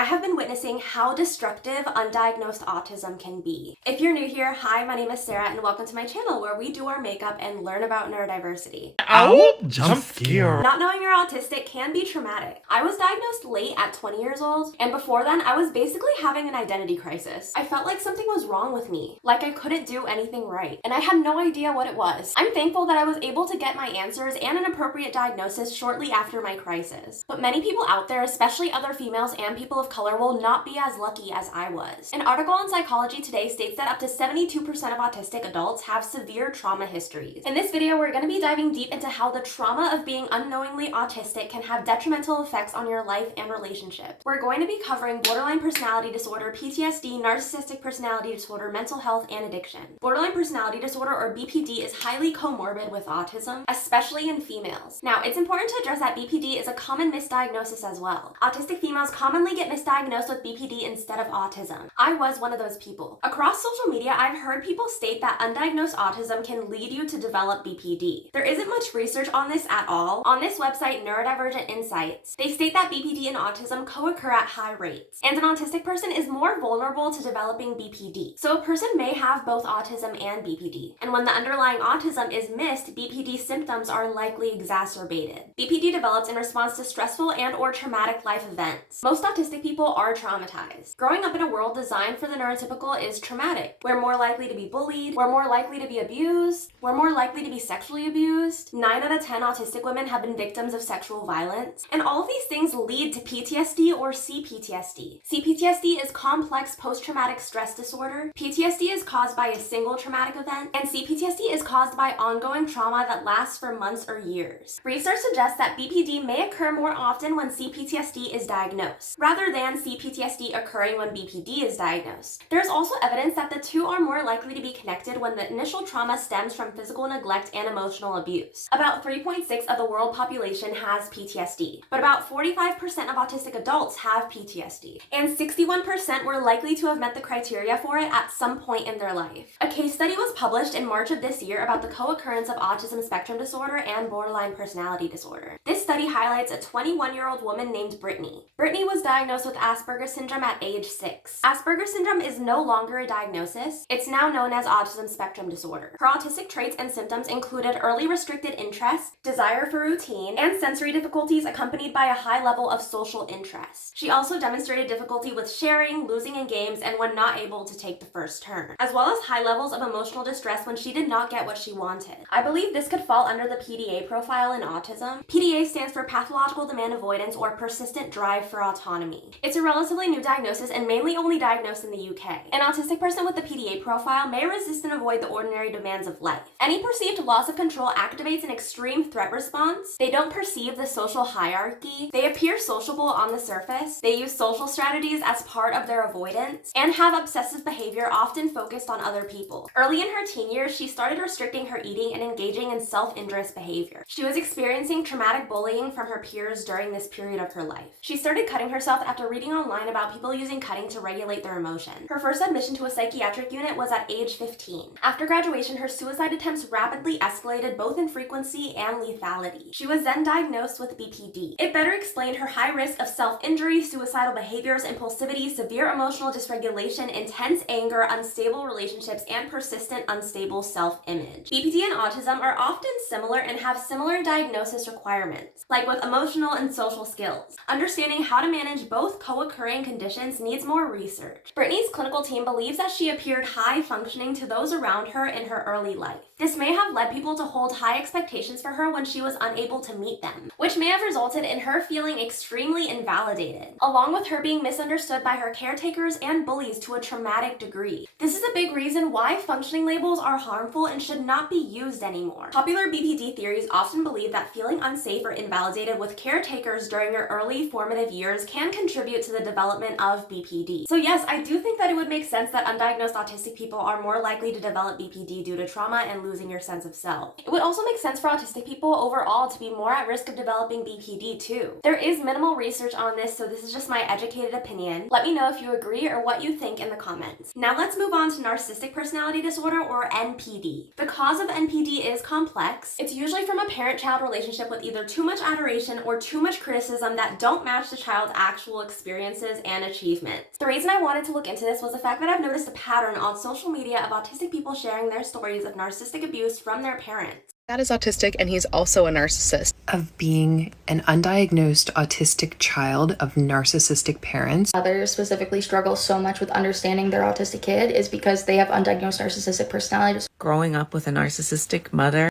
I have been witnessing how destructive undiagnosed autism can be. If you're new here, hi, my name is Sarah and welcome to my channel where we do our makeup and learn about neurodiversity. Ow! Jump scare. Not knowing you're autistic can be traumatic. I was diagnosed late at 20 years old, and before then I was basically having an identity crisis. I felt like something was wrong with me, like I couldn't do anything right, and I had no idea what it was. I'm thankful that I was able to get my answers and an appropriate diagnosis shortly after my crisis. But many people out there, especially other females and people of color, will not be as lucky as I was. An article in Psychology Today states that up to 72% of autistic adults have severe trauma histories. In this video, we're going to be diving deep into how the trauma of being unknowingly autistic can have detrimental effects on your life and relationship. We're going to be covering borderline personality disorder, PTSD, narcissistic personality disorder, mental health, and addiction. Borderline personality disorder, or BPD, is highly comorbid with autism, especially in females. Now, it's important to address that BPD is a common misdiagnosis as well. Autistic females commonly get misdiagnosed with BPD instead of autism. I was one of those people. Across social media, I've heard people state that undiagnosed autism can lead you to develop BPD. There isn't much research on this at all. On this website, Neurodivergent Insights, they state that BPD and autism co-occur at high rates, and an autistic person is more vulnerable to developing BPD. So a person may have both autism and BPD, and when the underlying autism is missed, BPD symptoms are likely exacerbated. BPD develops in response to stressful and/or traumatic life events. Most autistic people are traumatized. Growing up in a world designed for the neurotypical is traumatic. We're more likely to be bullied, we're more likely to be abused, we're more likely to be sexually abused. 9 out of 10 autistic women have been victims of sexual violence, and all of these things lead to PTSD or CPTSD. CPTSD is complex post-traumatic stress disorder. PTSD is caused by a single traumatic event, and CPTSD is caused by ongoing trauma that lasts for months or years. Research suggests that BPD may occur more often when CPTSD is diagnosed, rather than CPTSD occurring when BPD is diagnosed. There's also evidence that the two are more likely to be connected when the initial trauma stems from physical neglect and emotional abuse. About 3.6% of the world population has PTSD, but about 45% of autistic adults have PTSD, and 61% were likely to have met the criteria for it at some point in their life. A case study was published in March of this year about the co-occurrence of autism spectrum disorder and borderline personality disorder. This study highlights a 21-year-old woman named Brittany. Brittany was diagnosed with Asperger's syndrome at age 6. Asperger's syndrome is no longer a diagnosis. It's now known as autism spectrum disorder. Her autistic traits and symptoms included early restricted interest, desire for routine, and sensory difficulties accompanied by a high level of social interest. She also demonstrated difficulty with sharing, losing in games, and when not able to take the first turn, as well as high levels of emotional distress when she did not get what she wanted. I believe this could fall under the PDA profile in autism. PDA stands for pathological demand avoidance, or persistent drive for autonomy. It's a relatively new diagnosis and mainly only diagnosed in the UK. An autistic person with the PDA profile may resist and avoid the ordinary demands of life. Any perceived loss of control activates an extreme threat response. They don't perceive the social hierarchy. They appear sociable on the surface. They use social strategies as part of their avoidance and have obsessive behavior often focused on other people. Early in her teen years, she started restricting her eating and engaging in self-injurious behavior. She was experiencing traumatic bullying from her peers during this period of her life. She started cutting herself after reading online about people using cutting to regulate their emotion. Her first admission to a psychiatric unit was at age 15. After graduation, her suicide attempts rapidly escalated both in frequency and lethality. She was then diagnosed with BPD. It better explained her high risk of self-injury, suicidal behaviors, impulsivity, severe emotional dysregulation, intense anger, unstable relationships, and persistent unstable self-image. BPD and autism are often similar and have similar diagnosis requirements, like with emotional and social skills. Understanding how to manage both co-occurring conditions needs more research. Brittany's clinical team believes that she appeared high functioning to those around her in her early life. This may have led people to hold high expectations for her when she was unable to meet them, which may have resulted in her feeling extremely invalidated, along with her being misunderstood by her caretakers and bullies to a traumatic degree. This is a big reason why functioning labels are harmful and should not be used anymore. Popular BPD theories often believe that feeling unsafe or invalidated with caretakers during your early formative years can contribute to the development of BPD. So yes, I do think that it would make sense that undiagnosed autistic people are more likely to develop BPD due to trauma and losing your sense of self. It would also make sense for autistic people overall to be more at risk of developing BPD too. There is minimal research on this, so this is just my educated opinion. Let me know if you agree or what you think in the comments. Now let's move on to narcissistic personality disorder, or NPD. The cause of NPD is complex. It's usually from a parent-child relationship with either too much adoration or too much criticism that don't match the child's actual experiences and achievements. The reason I wanted to look into this was the fact that I've noticed a pattern on social media of autistic people sharing their stories of narcissistic abuse from their parents. Dad is autistic and he's also a narcissist. Of being an undiagnosed autistic child of narcissistic parents. Others specifically struggle so much with understanding their autistic kid is because they have undiagnosed narcissistic personality disorder. Growing up with a narcissistic mother.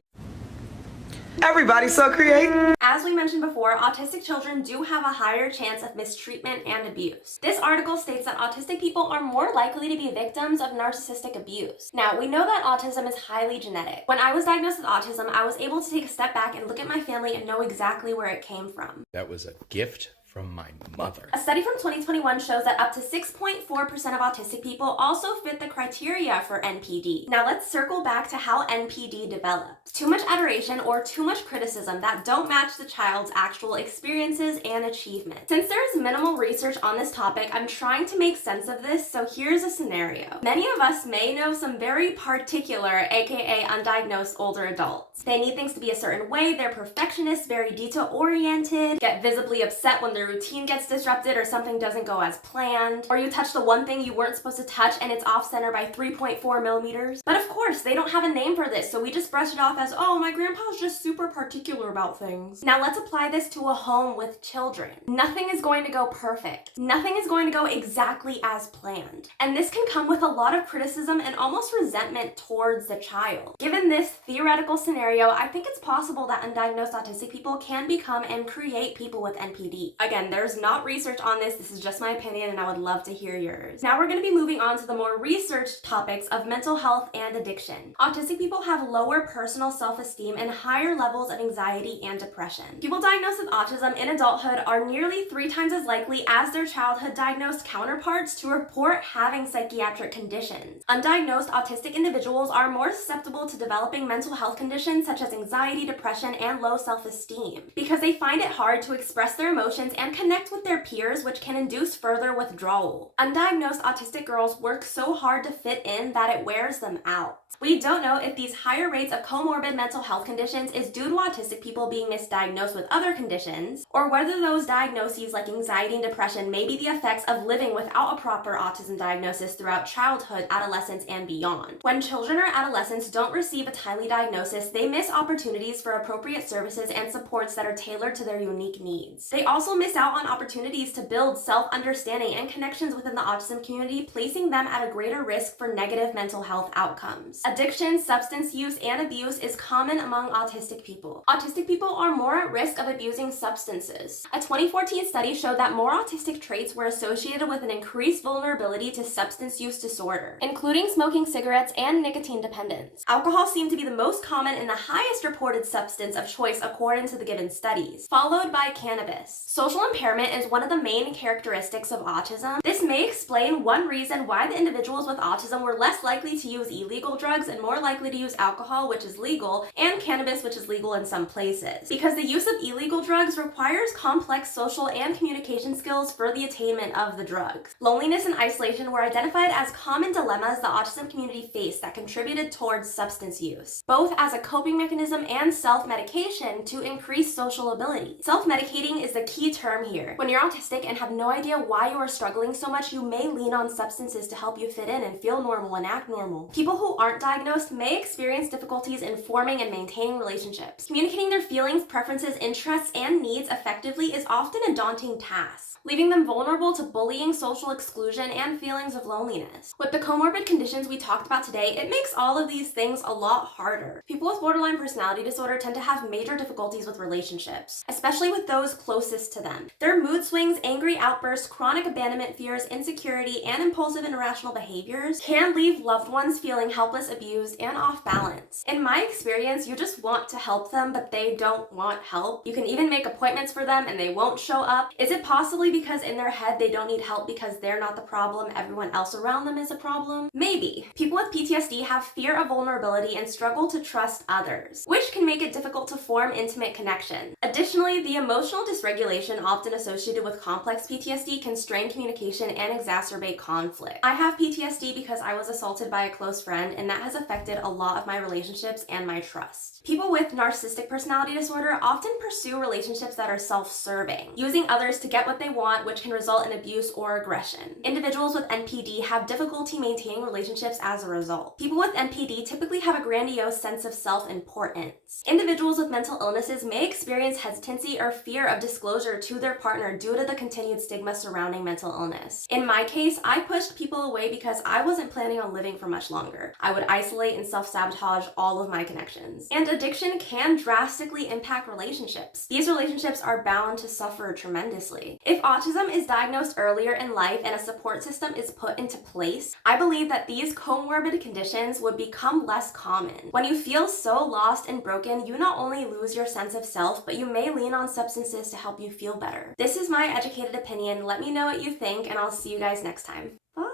Everybody's so creative. As we mentioned before, autistic children do have a higher chance of mistreatment and abuse. This article states that autistic people are more likely to be victims of narcissistic abuse. Now, we know that autism is highly genetic. When I was diagnosed with autism, I was able to take a step back and look at my family and know exactly where it came from. That was a gift from my mother. A study from 2021 shows that up to 6.4% of autistic people also fit the criteria for NPD. Now let's circle back to how NPD develops. Too much adoration or too much criticism that don't match the child's actual experiences and achievements. Since there is minimal research on this topic, I'm trying to make sense of this, so here's a scenario. Many of us may know some very particular, aka undiagnosed older adults. They need things to be a certain way, they're perfectionists, very detail-oriented, get visibly upset when their routine gets disrupted or something doesn't go as planned, or you touch the one thing you weren't supposed to touch and it's off center by 3.4 millimeters. But of course, they don't have a name for this, so we just brush it off as, oh, my grandpa's just super particular about things. Now let's apply this to a home with children. Nothing is going to go perfect. Nothing is going to go exactly as planned. And this can come with a lot of criticism and almost resentment towards the child. Given this theoretical scenario, I think it's possible that undiagnosed autistic people can become and create people with NPD. Again, there's not research on this is just my opinion and I would love to hear yours. Now we're going to be moving on to the more researched topics of mental health and addiction. Autistic people have lower personal self-esteem and higher levels of anxiety and depression. People diagnosed with autism in adulthood are nearly 3 times as likely as their childhood diagnosed counterparts to report having psychiatric conditions. Undiagnosed autistic individuals are more susceptible to developing mental health conditions such as anxiety, depression, and low self-esteem because they find it hard to express their emotions and connect with their peers, which can induce further withdrawal. Undiagnosed autistic girls work so hard to fit in that it wears them out. We don't know if these higher rates of comorbid mental health conditions is due to autistic people being misdiagnosed with other conditions, or whether those diagnoses like anxiety and depression may be the effects of living without a proper autism diagnosis throughout childhood, adolescence, and beyond. When children or adolescents don't receive a timely diagnosis, they miss opportunities for appropriate services and supports that are tailored to their unique needs. They also miss out on opportunities to build self-understanding and connections within the autism community, placing them at a greater risk for negative mental health outcomes. Addiction, substance use, and abuse is common among autistic people. Autistic people are more at risk of abusing substances. A 2014 study showed that more autistic traits were associated with an increased vulnerability to substance use disorder, including smoking cigarettes and nicotine dependence. Alcohol seemed to be the most common and the highest reported substance of choice according to the given studies, followed by cannabis. Social impairment is one of the main characteristics of autism. This may explain one reason why the individuals with autism were less likely to use illegal drugs and more likely to use alcohol, which is legal, and cannabis, which is legal in some places. Because the use of illegal drugs requires complex social and communication skills for the attainment of the drugs. Loneliness and isolation were identified as common dilemmas the autism community faced that contributed towards substance use, both as a coping mechanism and self-medication to increase social ability. Self-medicating is the key term here. When you're autistic and have no idea why you are struggling so much, you may lean on substances to help you fit in and feel normal and act normal. People who aren't diagnosed may experience difficulties in forming and maintaining relationships. Communicating their feelings, preferences, interests, and needs effectively is often a daunting task, leaving them vulnerable to bullying, social exclusion, and feelings of loneliness. With the comorbid conditions we talked about today, it makes all of these things a lot harder. People with borderline personality disorder tend to have major difficulties with relationships, especially with those closest to them. Their mood swings, angry outbursts, chronic abandonment fears, insecurity, and impulsive and irrational behaviors can leave loved ones feeling helpless, abused, and off balance. In my experience, you just want to help them, but they don't want help. You can even make appointments for them and they won't show up. Is it possibly because in their head they don't need help because they're not the problem, everyone else around them is a problem? Maybe. People with PTSD have fear of vulnerability and struggle to trust others, which can make it difficult to form intimate connection. Additionally, the emotional dysregulation often associated with complex PTSD can strain communication and exacerbate conflict. I have PTSD because I was assaulted by a close friend, and that has affected a lot of my relationships and my trust. People with narcissistic personality disorder often pursue relationships that are self-serving, using others to get what they want, which can result in abuse or aggression. Individuals with NPD have difficulty maintaining relationships as a result. People with NPD typically have a grandiose sense of self-importance. Individuals with mental illnesses may experience hesitancy or fear of disclosure to their partner due to the continued stigma surrounding mental illness. In my case, I pushed people away because I wasn't planning on living for much longer. I would isolate and self-sabotage all of my connections. And addiction can drastically impact relationships. These relationships are bound to suffer tremendously. If autism is diagnosed earlier in life and a support system is put into place, I believe that these comorbid conditions would become less common. When you feel so lost and broken, you not only lose your sense of self, but you may lean on substances to help you feel better. This is my educated opinion. Let me know what you think, and I'll see you guys next time. Bye!